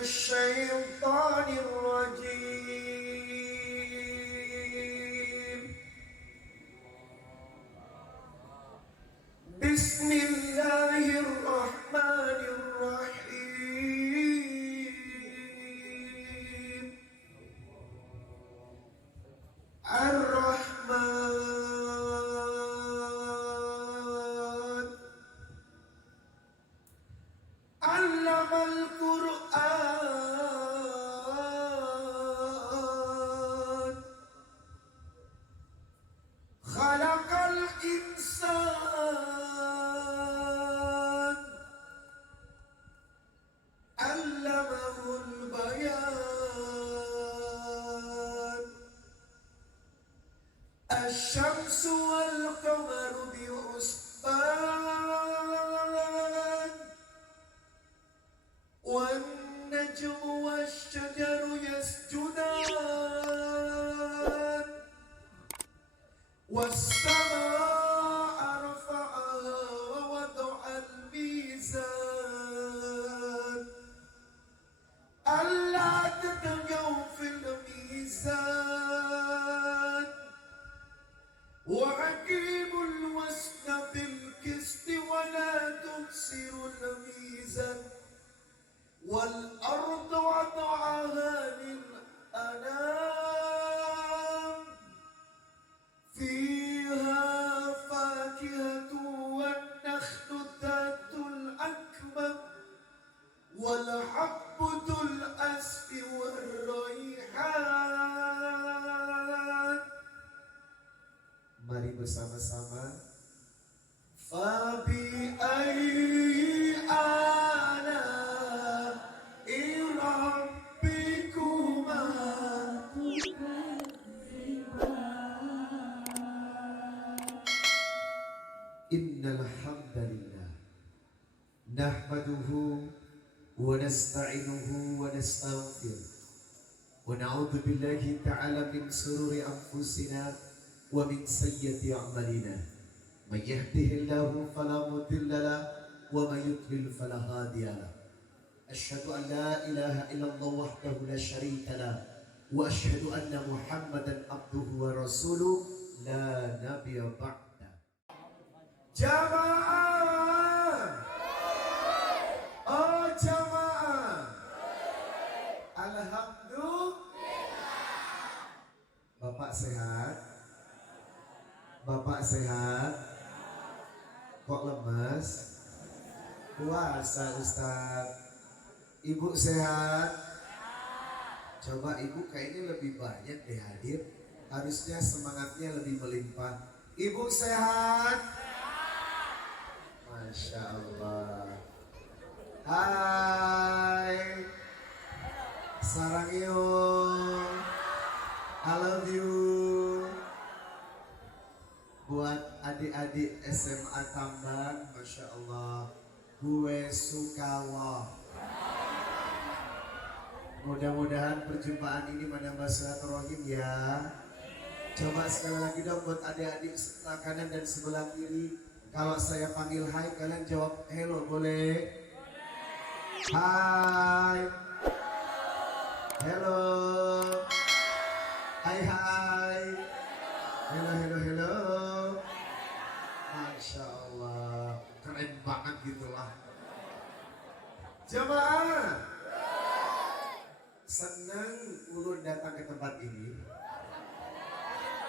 الشيطان الرجيم. بسم الله الرحمن الرحيم. الرحمن علم القرآن خلق الإنسان علمه البيان. الشمس والقمر بحسبان والنجم والشجر يسجدان والسماء رفعها ووضع الميزان ألا تطغوا في الميزان وأقيموا الوزن بالقسط ولا تخسروا الميزان والأرض وضعها للأنام فيها فاكهة والنخل ذات الأكمام والحب ذو العصف والريحان. Mari bersama-sama. Fabi'ayyi ala'i rabbikuma Innal hamdalillah nahmaduhu wa nasta'inuhu wa nastaghfiruh wa na'udzu billahi ta'ala min shururi anfusina wa min sayyiati a'malina. May yahdihillahu fala mudilla lahu wa may yudlil fala hadiya lahu. Asyhadu an la ilaha illallah wahdahu la syarika lahu wa asyhadu anna Muhammadan abduhu wa rasuluh la nabiyya ba'da. Jamaah, oh jamaah, alhamdulillah. Bapak sehat? Bapak sehat? Kok lemes? Puasa Ustaz. Ibu sehat? Coba ibu kayaknya lebih banyak deh hadir. Harusnya semangatnya lebih melimpah. Ibu sehat? Masya Allah. Hai Sarangyo, I love you. Buat adik-adik SMA Tambang, Masya Allah, gue suka loh. Mudah-mudahan perjumpaan ini menambah silaturahim ya. Coba sekali lagi dong buat adik-adik sebelah kanan dan sebelah kiri. Kalau saya panggil hai, kalian jawab hello, boleh? Hai. Hello. Hai hai. Hello hello hello. Masya Allah, keren banget gitulah. Jemaah, senang ulun datang ke tempat ini.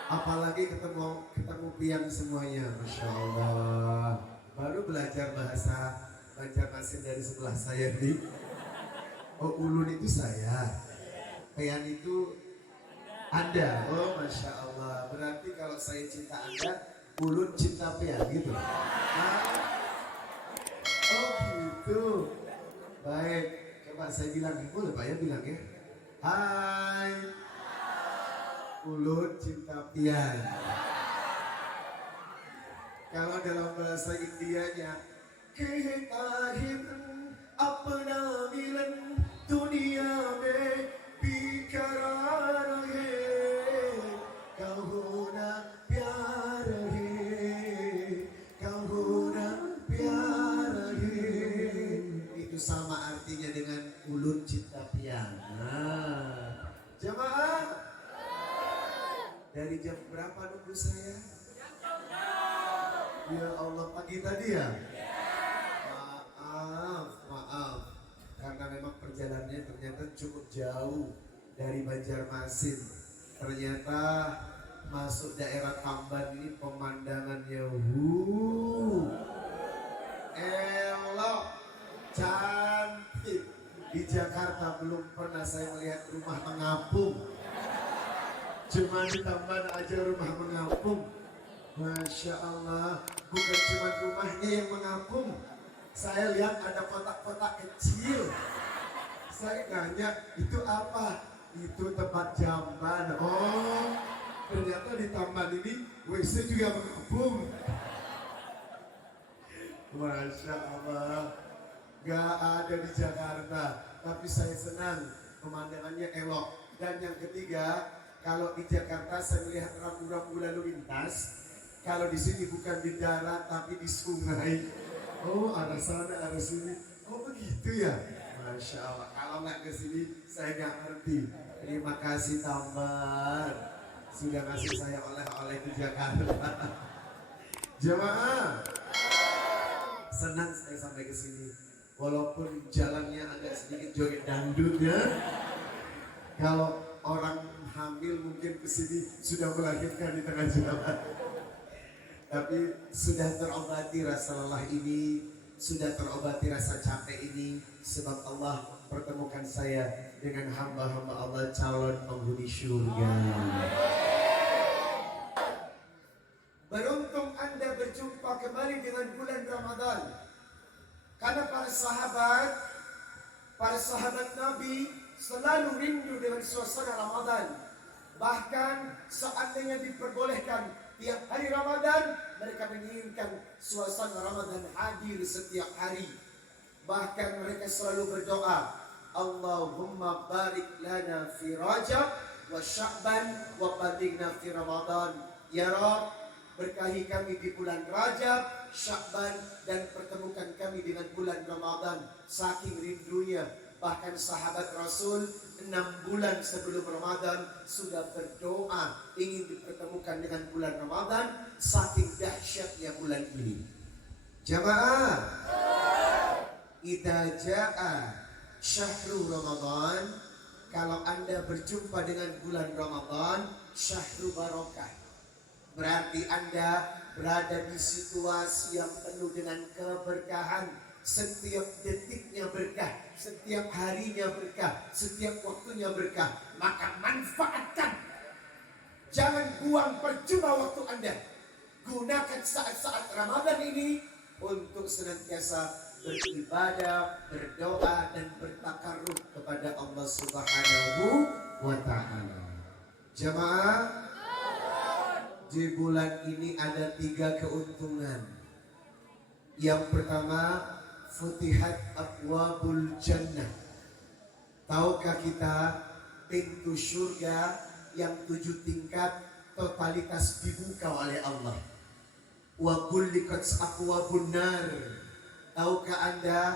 Apalagi ketemu pian semuanya, Masya Allah. Baru belajar bahasa Banjarmasin dari sebelah saya nih. Oh, ulun itu saya, pian itu Anda. Oh, Masya Allah. Berarti kalau saya cinta Anda, ulun cinta pian gitu. Oh gitu. Baik, coba saya bilang, boleh Pak ya bilang ya. Hai. Ulun cinta pian. Kalau dalam bahasa Indianya, kehitahin apna milan dunia me bicara rahe kahuna pyar hai kahuna pyar hai. Itu sama artinya dengan ulun cinta Dari jam berapa nunggu saya? Ya Allah, pagi tadi ya? Maaf. Karena memang perjalanannya ternyata cukup jauh dari Banjarmasin. Ternyata masuk daerah Tamban ini pemandangannya elok, cantik. Di Jakarta belum pernah saya melihat rumah mengapung. Cuma di Tamban aja rumah mengapung. Masya Allah, bukan cuma rumahnya yang mengapung. Saya lihat ada kotak-kotak kecil. Saya nanya, itu apa? Itu tempat jamban. Oh, ternyata di Tamban ini WC juga mengapung. Masya Allah, gak ada di Jakarta. Tapi saya senang, pemandangannya elok. Dan yang ketiga, kalau di Jakarta saya melihat rambu-rambu lalu lintas. Kalau di sini bukan di darat tapi di sungai. Oh, arah sana, arah sini. Oh, begitu ya. Masya Allah. Kalau nggak ke sini, saya nggak ngerti. Terima kasih Tamban sudah kasih saya oleh-oleh di Jakarta. Jemaah, senang saya sampai ke sini. Walaupun jalannya agak sedikit joget dangdut ya. Kalau orang hamil mungkin ke sini sudah melahirkan di tengah jalan. Tapi sudah terobati rasa lelah ini, sudah terobati rasa capek ini, sebab Allah pertemukan saya dengan hamba-hamba Allah calon penghuni surga. Beruntung Anda berjumpa kembali dengan bulan Ramadan. Karena para sahabat Nabi selalu rindu dengan suasana Ramadan. Bahkan seandainya diperbolehkan tiap hari Ramadan, mereka menginginkan suasana Ramadan hadir setiap hari. Bahkan mereka selalu berdoa, Allahumma barik lana fi Rajab wa Sya'ban wa balighna fi Ramadan. Ya Rabb, berkahi kami di bulan Rajab, Sya'ban, dan pertemukan kami dengan bulan Ramadan. Saking rindunya, bahkan sahabat Rasul 6 bulan sebelum Ramadan sudah berdoa ingin dipertemukan dengan bulan Ramadan, saking dahsyatnya bulan ini. Jamaah, idza jaa syahrul Ramadan, kalau Anda berjumpa dengan bulan Ramadan, syahrul barakah, berarti Anda berada di situasi yang penuh dengan keberkahan. Setiap detiknya berkah, setiap harinya berkah, setiap waktunya berkah. Maka manfaatkan. Jangan buang percuma waktu Anda. Gunakan saat-saat Ramadan ini untuk senantiasa beribadah, berdoa, dan bertakarruf kepada Allah Subhanahu wa Ta'ala. Jamaah, di bulan ini ada 3 keuntungan. Yang pertama, Futihat Abwabul Jannah. Tahukah kita pintu surga yang 7 tingkat totalitas dibuka oleh Allah. Wa ghulliqat abwabun nar. Tahukah Anda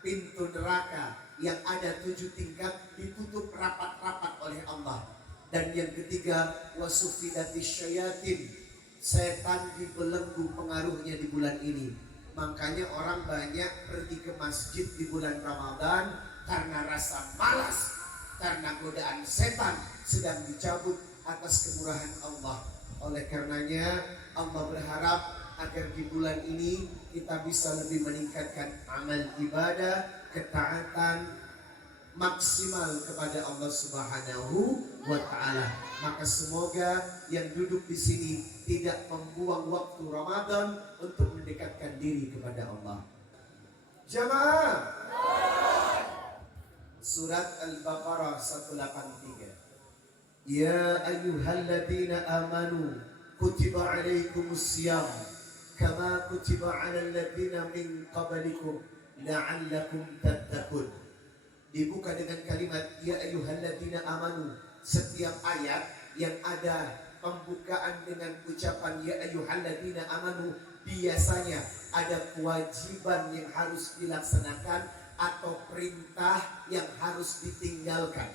pintu neraka yang ada 7 tingkat ditutup rapat-rapat oleh Allah. Dan yang ketiga, wasufidatish syayatin. Setan dibelenggu pengaruhnya di bulan ini. Makanya orang banyak pergi ke masjid di bulan Ramadan karena rasa malas, karena godaan setan sedang dicabut atas kemurahan Allah. Oleh karenanya Allah berharap agar di bulan ini kita bisa lebih meningkatkan amal ibadah, ketaatan maksimal kepada Allah Subhanahu wa Ta'ala. Maka semoga yang duduk di sini tidak membuang waktu Ramadan untuk mendekatkan diri kepada Allah. Jamaah, surat Al-Baqarah 183. Ya ayyuhalladzina amanu kutiba alaikumusiyam kama kutiba alal ladzina min qablikum la'allakum tattaqun. Dibuka dengan kalimat ya ayyuhalladzina amanu. Setiap ayat yang ada pembukaan dengan ucapan ya ayyuhalladzina amanu biasanya ada kewajiban yang harus dilaksanakan atau perintah yang harus ditinggalkan.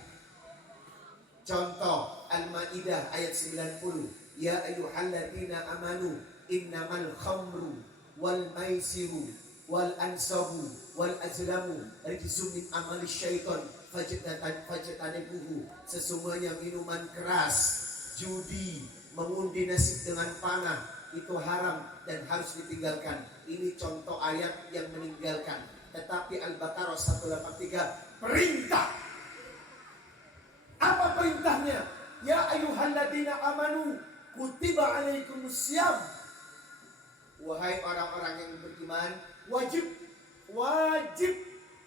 Contoh Al-Maidah ayat 90. Ya ayyuhalladzina amanu innamal khamru wal maisiru wal ansabu wal azlamu rijzum min amali syaitan fajtanibuhu. Sesungguhnya minuman keras, judi, mengundi nasib dengan panah itu haram dan harus ditinggalkan. Ini contoh ayat yang meninggalkan. Tetapi Al-Baqarah 183 perintah. Apa perintahnya? Ya ayyuhalladzina amanu kutiba alaikumusiyam. Wahai orang-orang yang beriman, wajib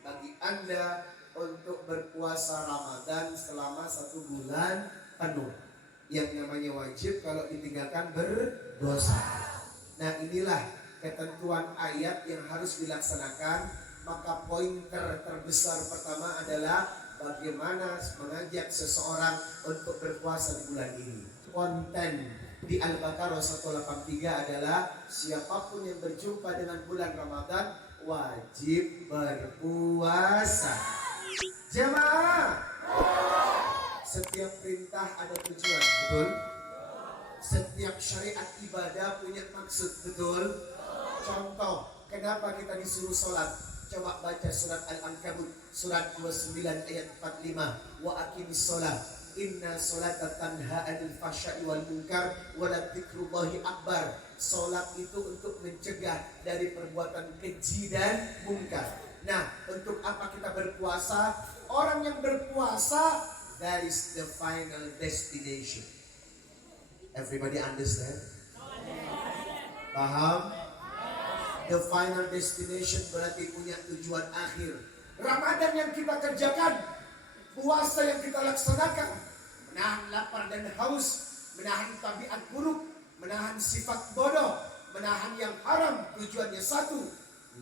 bagi Anda untuk berpuasa Ramadan selama 1 bulan penuh. Yang namanya wajib kalau ditinggalkan berdosa. Nah, inilah ketentuan ayat yang harus dilaksanakan. Maka pointer terbesar pertama adalah bagaimana mengajak seseorang untuk berpuasa di bulan ini. Konten di Al-Baqarah 183 adalah siapapun yang berjumpa dengan bulan Ramadan wajib berpuasa. Jemaah, setiap perintah ada tujuan, betul? Setiap syariat ibadah punya maksud, betul? Contoh, kenapa kita disuruh sholat? Coba baca surat Al-Ankabut surat 29 ayat 45. Wa aqimis sholat inna sholata tanha 'anil fahsya'i wal munkar wa la dzikrullahi akbar. Sholat itu untuk mencegah dari perbuatan keji dan mungkar. Nah, untuk apa kita berpuasa? Orang yang berpuasa, that is the final destination. Everybody understand? Paham? The final destination berarti punya tujuan akhir. Ramadan yang kita kerjakan, puasa yang kita laksanakan, menahan lapar dan haus, menahan tabiat buruk, menahan sifat bodoh, menahan yang haram. Tujuannya satu,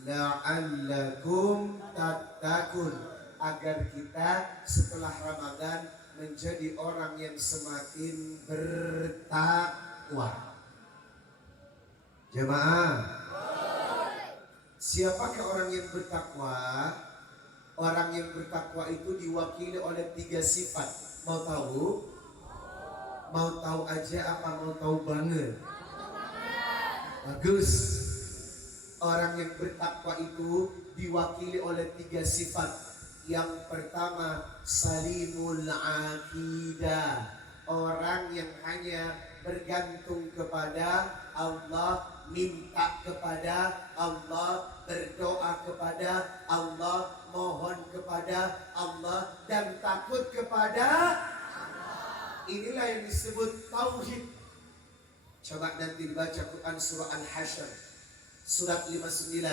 la'allakum tattaqun, agar kita setelah Ramadan menjadi orang yang semakin bertakwa. Jemaah, siapakah orang yang bertakwa? Orang yang bertakwa itu diwakili oleh 3 sifat. Mau tahu? Mau tahu aja apa mau tahu banget? Bagus. Orang yang bertakwa itu diwakili oleh 3 sifat. Yang pertama, salimul aqidah. Orang yang hanya bergantung kepada Allah, minta kepada Allah, berdoa kepada Allah, mohon kepada Allah, dan takut kepada Allah. Inilah yang disebut tauhid. Coba nanti baca Quran surah Al-Hasyr surat 59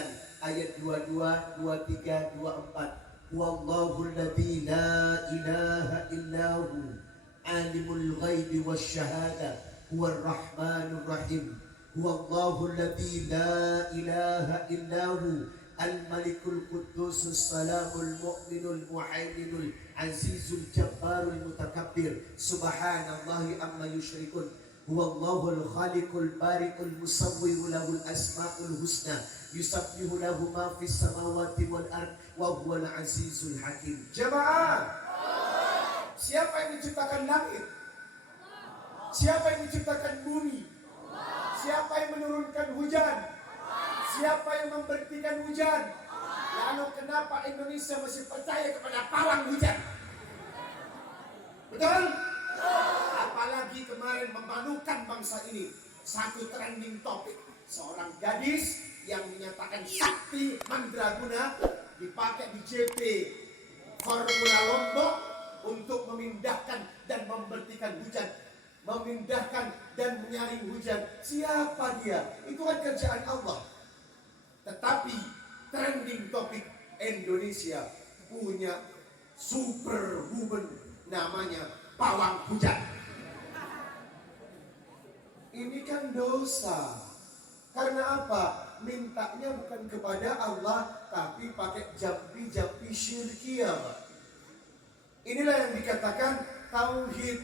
ayat 22, 23, 24. Wallahul ladzi la ilaha illahu alimul ghaibi wasyahada huwar rahmanur rahim. Huwallahul ladzi la ilaha illahu al-malikul quddusus salamul mu'minul muhaiminul azizul jabbarul mutakabbir subhanallahi amma yusyrikun. Huwallahul khaliqul bari'ul musawwiru lahul asmaul husna yusabbihu lahu ma fis samawati wal ard wa huwal azizul hakim. Jemaah, siapa yang menciptakan langit? Siapa yang menciptakan bumi? Siapa yang menurunkan hujan? Siapa yang memberhentikan hujan? Lalu kenapa Indonesia masih percaya kepada pawang hujan? Betul? Apalagi kemarin memalukan bangsa ini. Satu trending topik, seorang gadis yang menyatakan sakti mandraguna dipakai di JP Formula Lombok untuk memindahkan dan memberhentikan hujan, memindahkan dan menyaring hujan. Siapa dia? Itu kan kerjaan Allah. Tetapi trending topik, Indonesia punya superwoman namanya pawang hujan. Ini kan dosa. Karena apa? Mintanya bukan kepada Allah, tapi pakai jampi-jampi syirkiyah. Inilah yang dikatakan tauhid.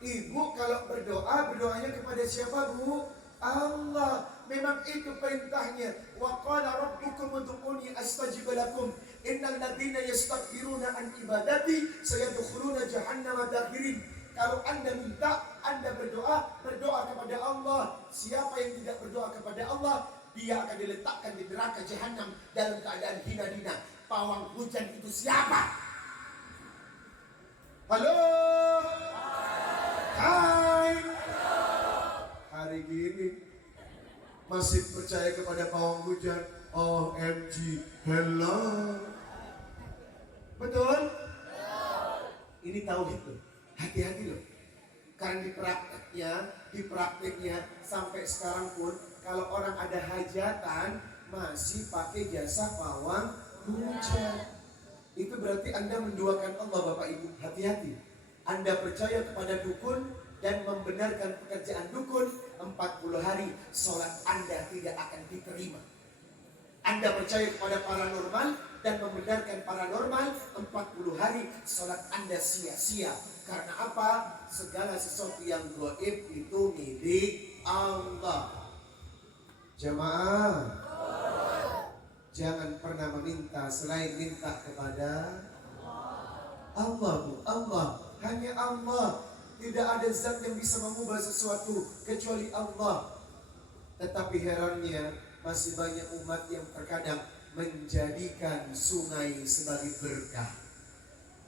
Ibu kalau berdoa, berdoanya kepada siapa, Bu? Allah. Memang itu perintahnya. Wa qala rabbukum ud'uni astajib lakum. Innal ladzina yastakbiruna an ibadati sayadkhuluna jahannama dakhirin. Kalau Anda minta, Anda berdoa kepada Allah. Siapa yang tidak berdoa kepada Allah, dia akan diletakkan di neraka jahanam dalam keadaan hina-hina. Pawang hujan itu siapa? Halo? Hai. Hari gini masih percaya kepada pawang hujan? OMG, hello. Betul? Ini tauhid loh. Hati-hati loh. Karena di prakteknya sampai sekarang pun kalau orang ada hajatan masih pakai jasa pawang hujan. Itu berarti Anda menduakan Allah, Bapak Ibu. Hati-hati. Anda percaya kepada dukun dan membenarkan pekerjaan dukun, 40 hari sholat Anda tidak akan diterima. Anda percaya kepada paranormal dan membenarkan paranormal, 40 hari sholat Anda sia-sia. Karena apa? Segala sesuatu yang gaib itu milik Allah. Jamaah, jangan pernah meminta selain minta kepada Allah, Bu. Allah, hanya Allah. Tidak ada zat yang bisa mengubah sesuatu kecuali Allah. Tetapi herannya masih banyak umat yang terkadang menjadikan sungai sebagai berkah,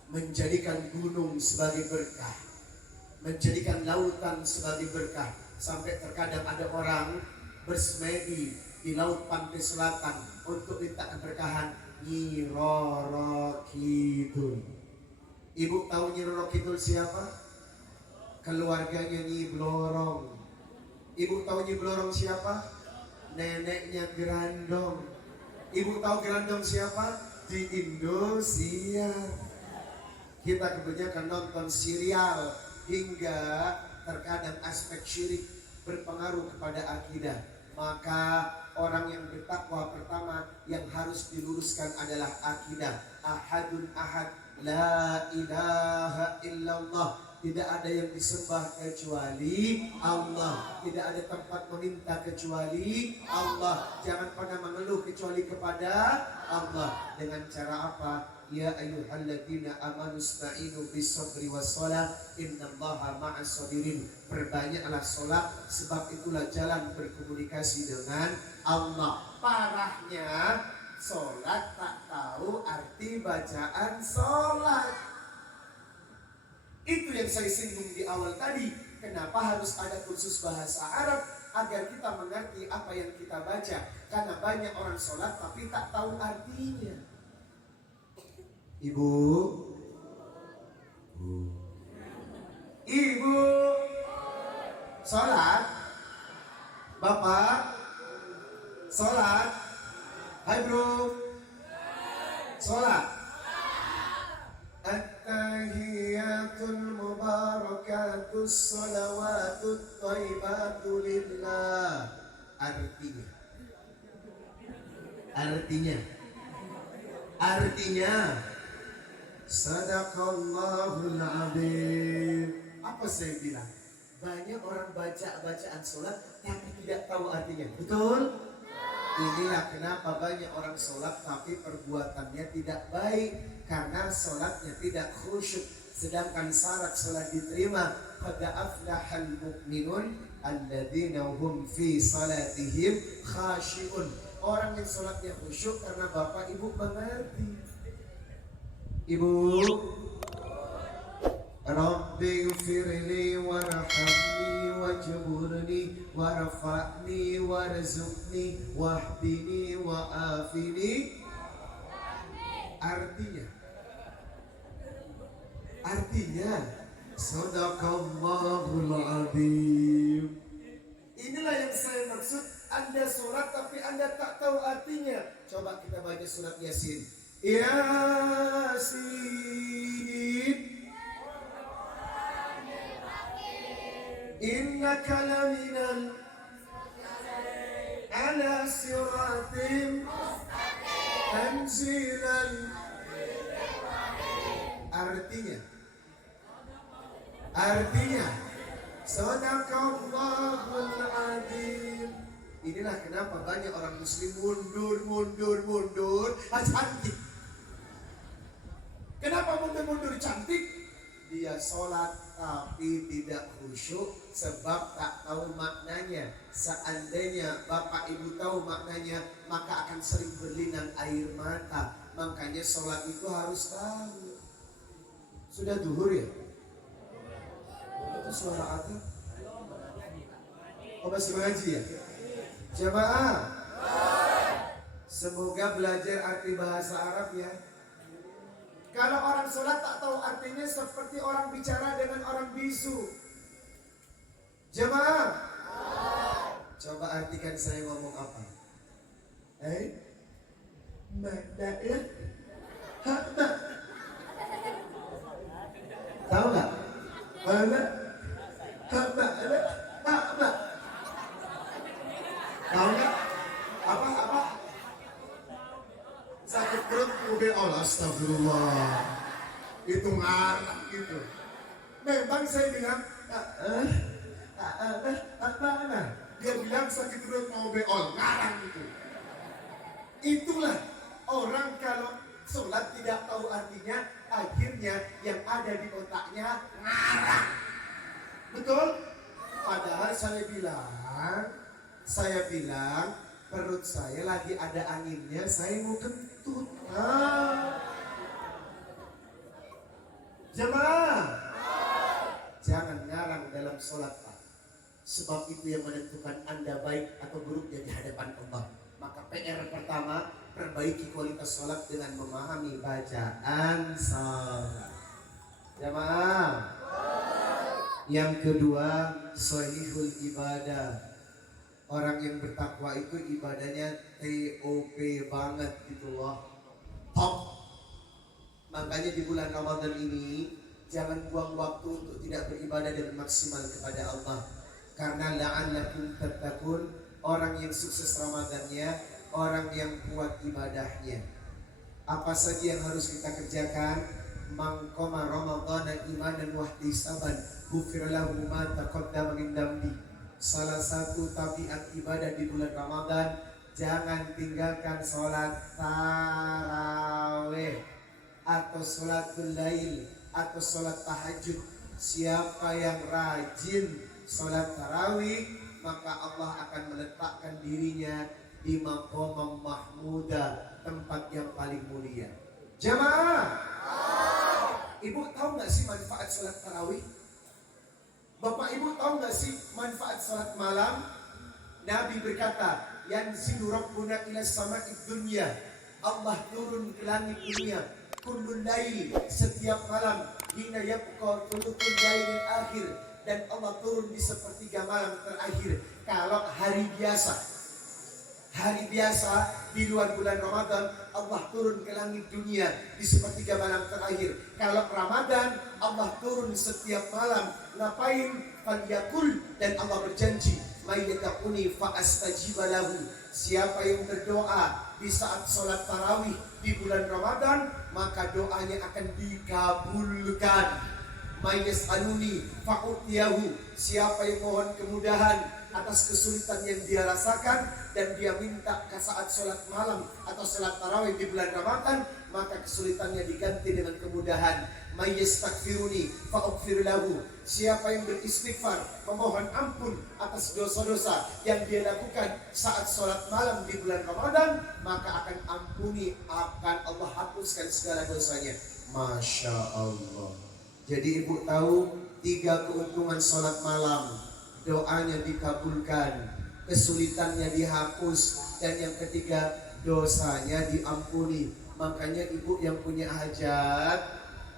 menjadikan gunung sebagai berkah, menjadikan lautan sebagai berkah. Sampai terkadang ada orang bersemedi di laut pantai selatan untuk minta keberkahan. Nyi Roro Kidul. Ibu tahu Nyi Roro Kidul siapa? Keluarganya Nyi Blorong. Ibu tahu Nyi Blorong siapa? Neneknya Grandong. Ibu tahu Grandong siapa? Di Indosiar. Kita kebanyakan nonton serial hingga terkadang aspek syirik berpengaruh kepada akidah. Maka orang yang bertakwa pertama yang harus diluruskan adalah akidah. Ahadun ahad, la ilaha illallah. Tidak ada yang disembah kecuali Allah. Tidak ada tempat meminta kecuali Allah. Jangan pernah mengeluh kecuali kepada Allah. Dengan cara apa? Ya ayyuhalladzina amanu ista'inu bis-sabri was-shalah innallaha ma'as sabirin. Perbanyaklah salat, sebab itulah jalan berkomunikasi dengan Allah. Parahnya salat tak tahu arti bacaan salat. Itu yang saya singgung di awal tadi. Kenapa harus ada kursus bahasa Arab? Agar kita mengerti apa yang kita baca. Karena banyak orang sholat tapi tak tahu artinya. Ibu, Ibu, sholat. Bapak, sholat. Hai bro, sholat. At-tahiyatul mubarakatus salawatut thayyibatu lillah. Artinya sadaqallahul azim. Apa saya bilang? Banyak orang bacaan sholat tapi tidak tahu artinya. Betul? Inilah kenapa banyak orang sholat tapi perbuatannya tidak baik. Karena sholatnya tidak khusyuk. Sedangkan syarat sholat diterima, qad aflahal mu'minun alladzina hum fi salatihim khashi'un. Orang yang sholatnya khusyuk karena bapak ibu mengerti. Ibu, Rabbi gfirli warhamni wajburni warfa'ni warzuqni wahdini wa'afini. Artinya sadaqallahul azim. Inilah yang saya maksud. Anda sholat tapi Anda tak tahu artinya. Coba kita baca surat Yasin. Yasin, innaka laminal ala siratim tanzilan. Artinya sadaqallahul azim. Inilah kenapa banyak orang muslim mundur cantik. Kenapa mundur cantik? dia sholat tapi tidak khusyuk sebab tak tahu maknanya. Seandainya bapak ibu tahu maknanya, maka akan sering berlinang air mata. Makanya sholat itu harus tahu. Sudah duhur ya? Itu suara apa? Oh, masih mengaji ya? Jamaah, semoga belajar arti bahasa Arab ya. Kalau orang sholat tak tahu artinya seperti orang bicara dengan orang bisu. Jamaah, coba artikan saya ngomong apa? Madalah hamba. Tahu nggak? Mana? Hamba. Tahu nggak? Apa? Sakit perut udah Allah, astagfirullah. Itu ngarang gitu. Memang saya bilang, mana? Dia bilang sakit perut mau beol, ngarang gitu. Itulah orang kalau sholat tidak tahu artinya, akhirnya yang ada di otaknya ngarang. Betul? Padahal saya bilang perut saya lagi ada anginnya, saya mau kentut. Jemaah, jangan ngarang dalam sholat, Pak. Sebab itu yang menentukan Anda baik atau buruknya di hadapan Allah. Maka PR pertama, perbaiki kualitas sholat dengan memahami bacaan sholat. Jemaah. Yang kedua, sahihul ibadah. Orang yang bertakwa itu ibadahnya TOP banget gitu loh. Top. Makanya di bulan Ramadan ini jangan buang waktu untuk tidak beribadah dan maksimal kepada Allah. Karena la'allakum tattaqun, orang yang sukses Ramadannya, orang yang kuat ibadahnya. Apa saja yang harus kita kerjakan? Man qama ramadhana imanan wa ihtisaban ghufira lahu ma taqaddama min dambi. Salah satu tabiat ibadah di bulan Ramadan, jangan tinggalkan sholat tarawih atau sholatul lail atau sholat tahajud. Siapa yang rajin sholat tarawih, maka Allah akan meletakkan dirinya di maqam mahmuda, tempat yang paling mulia. Jamaah, ibu tahu nggak sih manfaat sholat tarawih? Bapak ibu tahu nggak sih manfaat sholat malam? Nabi berkata, yanzilu rabbuna ila sama'id dunya. Allah turun ke langit dunia kullul lail, setiap malam, hina yabqa thuluthul lailil akhir, dan Allah turun di sepertiga malam terakhir. Kalau hari biasa di luar bulan Ramadan, Allah turun ke langit dunia di sepertiga malam terakhir. Kalau Ramadan, Allah turun setiap malam. Ngapain? Falyakul, dan Allah berjanji, mayyadakuni fa'astajiba lahu. Siapa yang berdoa di saat sholat tarawih di bulan Ramadan, maka doanya akan dikabulkan. Mayyas'aluni fa'utiyahu. Siapa yang mohon kemudahan atas kesulitan yang dia rasakan dan dia minta ke saat sholat malam atau sholat tarawih di bulan Ramadan, maka kesulitannya diganti dengan kemudahan. Mayyastakfiruni fa'ughfir lahu. Siapa yang beristighfar, memohon ampun atas dosa-dosa yang dia lakukan saat sholat malam di bulan Ramadan, maka akan akan Allah hapuskan segala dosanya. Masya Allah. Jadi ibu tahu 3 keuntungan sholat malam: doanya dikabulkan, kesulitannya dihapus, dan yang ketiga, dosanya diampuni. Makanya ibu yang punya hajat,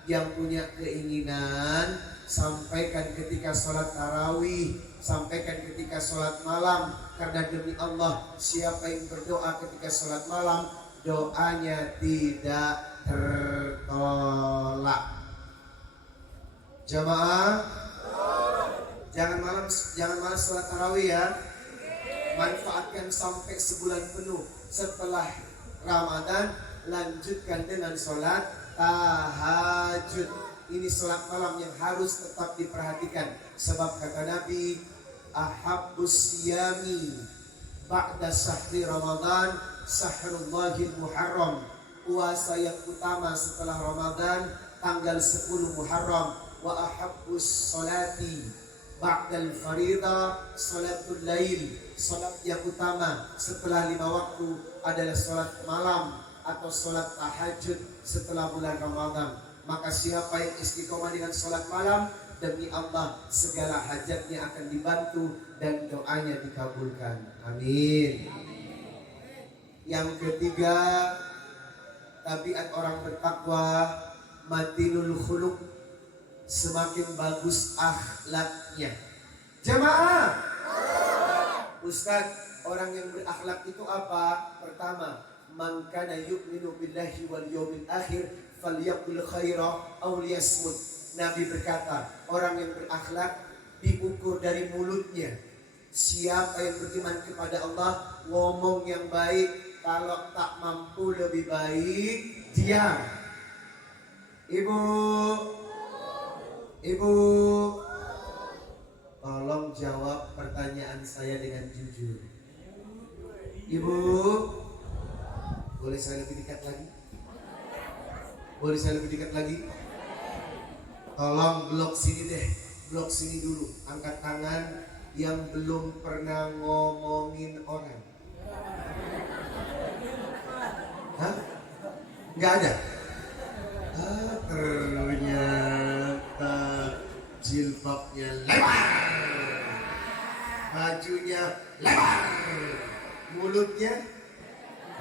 yang punya keinginan, sampaikan ketika sholat tarawih, sampaikan ketika sholat malam. Karena demi Allah, siapa yang berdoa ketika sholat malam, doanya tidak tertolak. Jamaah, jangan malas sholat tarawih ya. Manfaatkan sampai sebulan penuh. Setelah Ramadan, lanjutkan dengan sholat tahajud. Ini sholat malam yang harus tetap diperhatikan. Sebab kata Nabi, ahabbus siyami ba'da syahri Ramadan syahrullahil muharram. Puasa yang utama setelah Ramadan tanggal 10 Muharram. wa ahabbus salati ba'dal faridah salatul lail. Salat yang utama setelah 5 waktu adalah salat malam atau salat tahajud setelah bulan Ramadan. Maka siapa yang istiqomah dengan salat malam, demi Allah segala hajatnya akan dibantu dan doanya dikabulkan. Amin. Yang ketiga, tabiat orang bertakwa, matinul khuluq, semakin bagus akhlaknya. Jamaah, Ustaz, orang yang berakhlak itu apa? Pertama, man kana yu'minu billahi wal yawmil akhir falyaqul khaira aw liyasmut. Nabi berkata, orang yang berakhlak diukur dari mulutnya. Siapa yang beriman kepada Allah, ngomong yang baik. Kalau tak mampu lebih baik, diam. Ibu, tolong jawab pertanyaan saya dengan jujur. Ibu, boleh saya lebih dekat lagi? Boleh saya lebih dekat lagi? Tolong blok sini deh, blok sini dulu. Angkat tangan yang belum pernah ngomongin orang. Hah? Nggak ada? Ternyata jilbabnya lebar, bajunya lebar, mulutnya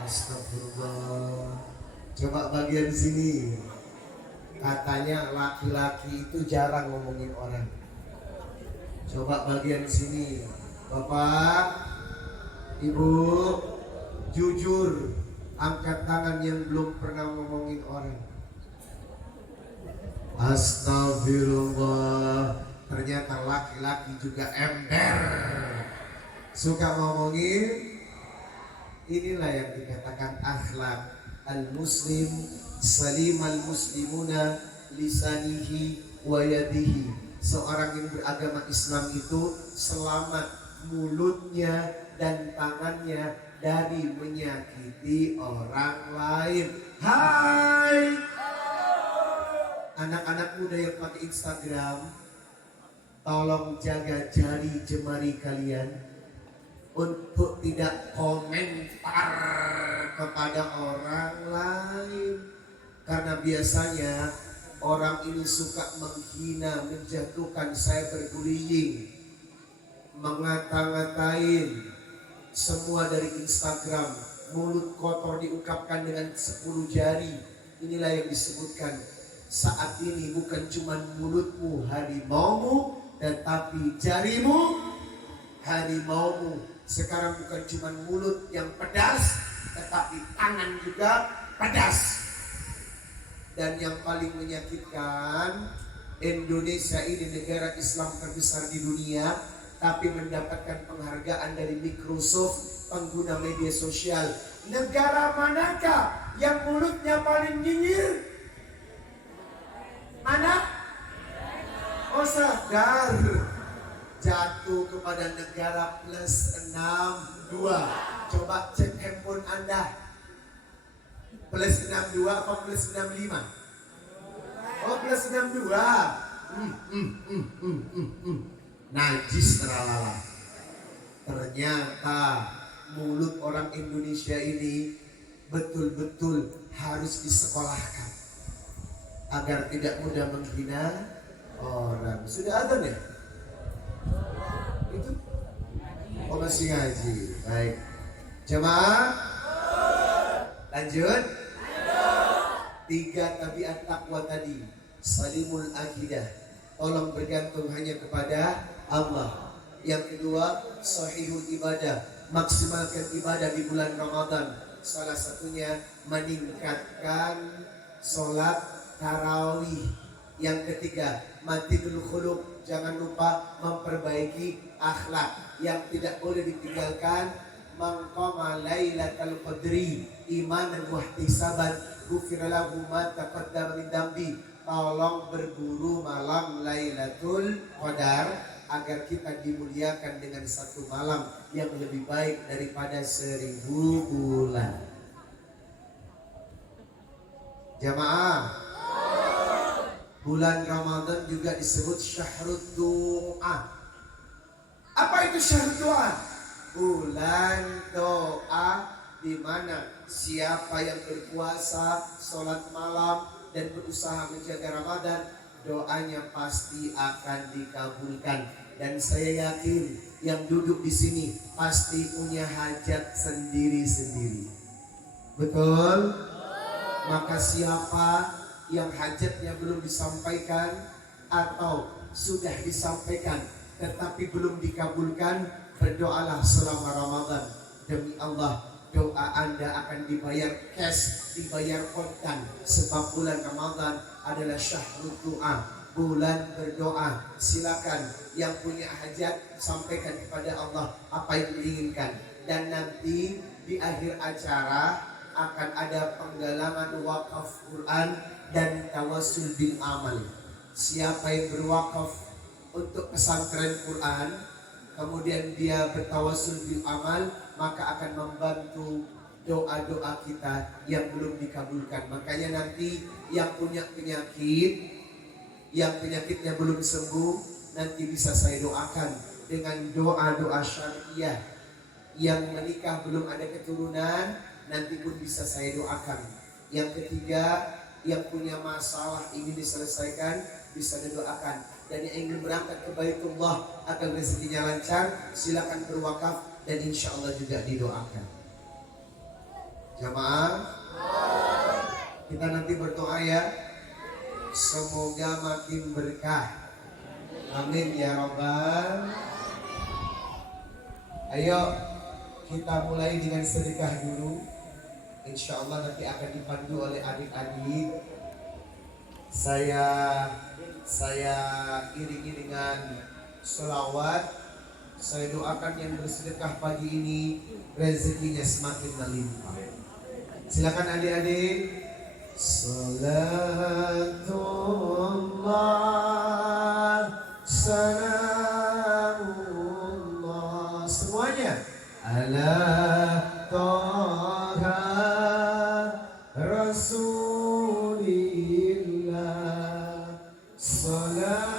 astagfirullah. Coba bagian sini. Katanya laki-laki itu jarang ngomongin orang. Coba bagian sini. Bapak, Ibu, jujur, angkat tangan yang belum pernah ngomongin orang. Astagfirullah. Ternyata laki-laki juga ember, suka ngomongin. Inilah yang dikatakan akhlak. Al-muslim salim al-muslimuna lisanihi wa yadihi. Seorang yang beragama Islam itu selamat mulutnya dan tangannya dari menyakiti orang lain. Hai anak-anak muda yang pakai Instagram, tolong jaga jari jemari kalian untuk tidak komentar kepada orang lain. Karena biasanya orang ini suka menghina, menjatuhkan, cyberbullying, mengata-ngatain, semua dari Instagram. Mulut kotor diungkapkan dengan 10 jari. Inilah yang disebutkan saat ini bukan cuma mulutmu harimaumu, tetapi jarimu harimaumu. Sekarang bukan cuma mulut yang pedas, tetapi tangan juga pedas. Dan yang paling menyakitkan, Indonesia ini negara Islam terbesar di dunia, tapi mendapatkan penghargaan dari Microsoft pengguna media sosial. Negara manakah yang mulutnya paling nyinyir? Mana? Oh sadar, jatuh kepada negara +62. Coba cek handphone Anda, +62 atau +65? Oh +62. Najis teralala. Ternyata mulut orang Indonesia ini betul-betul harus disekolahkan agar tidak mudah menghina orang. Sudah ada nih? Itu? Oh masih ngaji. Baik. Jemaah, lanjut. 3 tabiat takwa tadi. Salimul akidah, tolong bergantung hanya kepada Allah. Yang kedua, sahihul ibadah, maksimalkan ibadah di bulan Ramadan. Salah satunya meningkatkan sholat tarawih. Yang ketiga, matinul khuluq, jangan lupa memperbaiki akhlak. Yang tidak boleh ditinggalkan, man qama lailatal qadri imanan wa ihtisaban ghufira lahu ma taqaddama min dambi. Tolong berburu malam Lailatul Qadar agar kita dimuliakan dengan satu malam yang lebih baik daripada 1000 bulan. Jamaah, Bulan Ramadan juga disebut syahrud doa. Apa itu syahrud doa? Bulan doa di mana siapa yang berpuasa, sholat malam dan berusaha menjaga Ramadan, doanya pasti akan dikabulkan. Dan saya yakin yang duduk di sini pasti punya hajat sendiri-sendiri. Betul? Maka siapa yang hajatnya belum disampaikan atau sudah disampaikan tetapi belum dikabulkan, berdoalah selama Ramadan. Demi Allah, doa Anda akan dibayar cash, dibayar kontan. Sebab bulan Ramadan adalah syahrul doa, bulan berdoa. Silakan yang punya hajat sampaikan kepada Allah apa yang diinginkan. Dan nanti di akhir acara akan ada penggalangan wakaf Quran dan tawasul bil amal. Siapa yang berwakaf untuk pesantren Quran, kemudian dia bertawasul bil amal, maka akan membantu doa-doa kita yang belum dikabulkan. Makanya nanti yang punya penyakit, yang penyakitnya belum sembuh, nanti bisa saya doakan dengan doa-doa syariah. Yang menikah belum ada keturunan, nanti pun bisa saya doakan. Yang ketiga, yang punya masalah ingin diselesaikan, bisa didoakan. Dan yang ingin berangkat ke Baitullah agar rezekinya lancar, silakan berwakaf dan insya Allah juga didoakan. Jamaah, kita nanti berdoa ya, semoga makin berkah. Amin ya Rabbal. Ayo kita mulai dengan sedekah dulu. Insya Allah nanti akan dipandu oleh adik-adik. Saya iringi dengan selawat. Saya doakan yang bersedekah pagi ini rezekinya semakin melimpah. Silakan adik-adik. Salatullah salamullah, semuanya ala Taha Rasulillah. Salatullah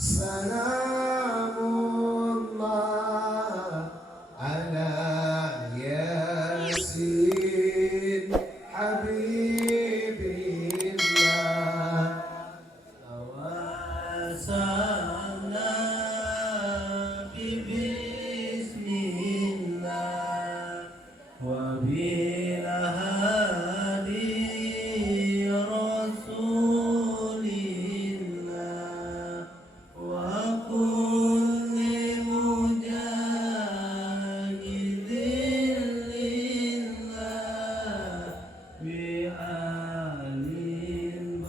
salamullah ala Yasin Habibillah. Tawasalna bismillah wa bilahadi Rasulillah wa kulli mujahidin lillah bi alin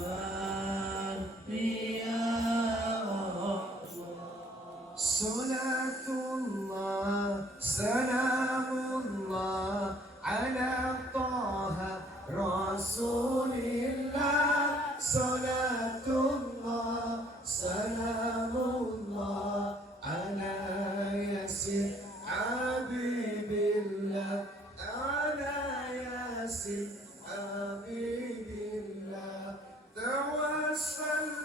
Salatullah salamullah ala Taha Rasulillah. Salatullah salamullah ala Yasin Habibillah. Ala Yasin Habibillah. Tawassalna